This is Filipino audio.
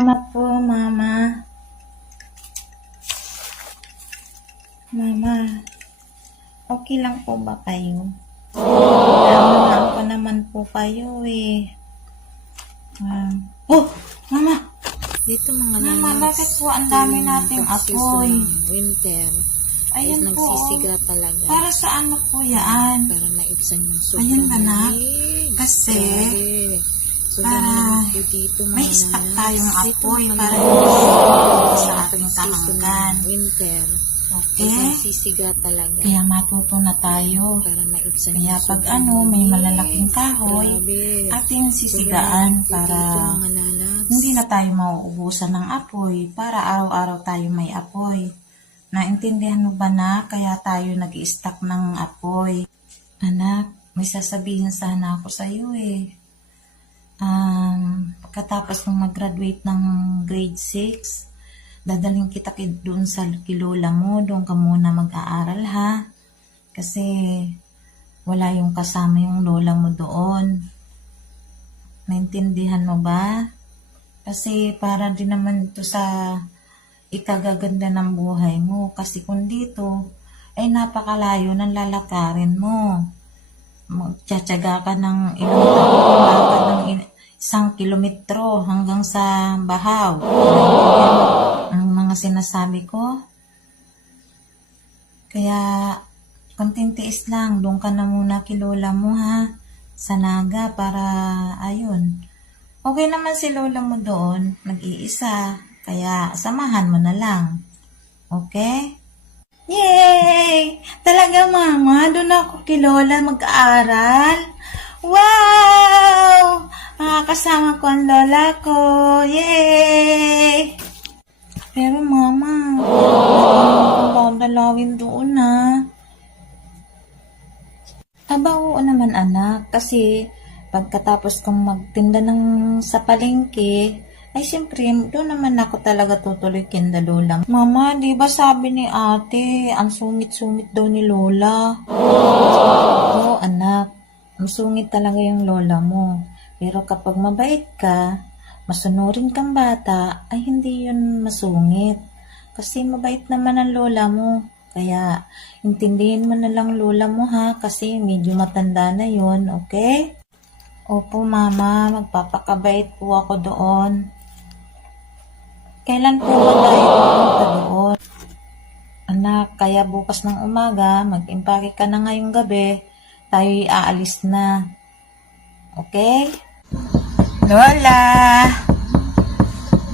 Salamat po, Mama. Mama, okay lang po ba kayo? Naman ko naman po kayo eh. Oh, Mama! Dito mga Mama, lalas. bakit po ang dami nating apoy? Winter. Ayan po. Nagsisiga talaga. Para sa ano po yan? Para naibsan yung sobrang Ayan anak. lamig. Kasi, Grabe. Sobrang para lamig po dito mga may stock lalas. tayong Dito, apoy mga para lalas. sa ating Season kahanggan. ng winter. Okay? Nagsisiga talaga. Kaya matuto na tayo. Para naibsan Kaya yung pag sobrang may lamig. malalaking kahoy, Grabe. ating sisigaan Sobrang lamig po para dito, mga lalas. hindi na tayo mauubusan ng apoy para araw-araw tayo may apoy. Naintindihan mo ba na kaya tayo nag-i-stock ng apoy? Anak, may sasabihin sana ako sa iyo eh. Pagkatapos mong mag-graduate ng grade 6, dadaling kita doon sa kilola mo, doon ka muna mag-aaral ha. Kasi wala yung kasama yung lola mo doon. Naintindihan mo ba? Kasi para din naman ito sa ikagaganda ng buhay mo. Kasi kung dito, ay napakalayo ng lalakarin mo. Magtsatsaga ka ng ilang taon, ng 1 kilometro hanggang sa Bahaw. Ang mga sinasabi ko. Kaya, konting tiis lang. Doon ka na muna kay lola mo ha. Sa Naga para, ayun. Okay naman si lola mo doon. Nag-iisa. Kaya, samahan mo na lang. Okay? Yay! Talaga, Mama. Doon ako kay Lola mag-aaral. Wow! Kasama ko ang lola ko. Yay! Pero, Mama, kung dalawin doon na. Aba, oo naman, anak. Kasi, pagkatapos kong magtinda sa palengke, ay siyempre, doon naman ako talaga tutuloy kinda lola. Mama, di ba sabi ni ate, ang sungit-sungit daw ni lola? Oo, anak, masungit talaga yung lola mo. Pero kapag mabait ka, masunurin kang bata, ay hindi yun masungit. Kasi mabait naman ang lola mo. Kaya, intindihin mo na lang lola mo ha, kasi medyo matanda na yun, okay? Opo, Mama, magpapakabait po ako doon. Kailan po ba tayo pupunta doon? Anak, kaya bukas ng umaga, mag-impake ka na ngayong gabi, tayo'y aalis na. Okay? Lola!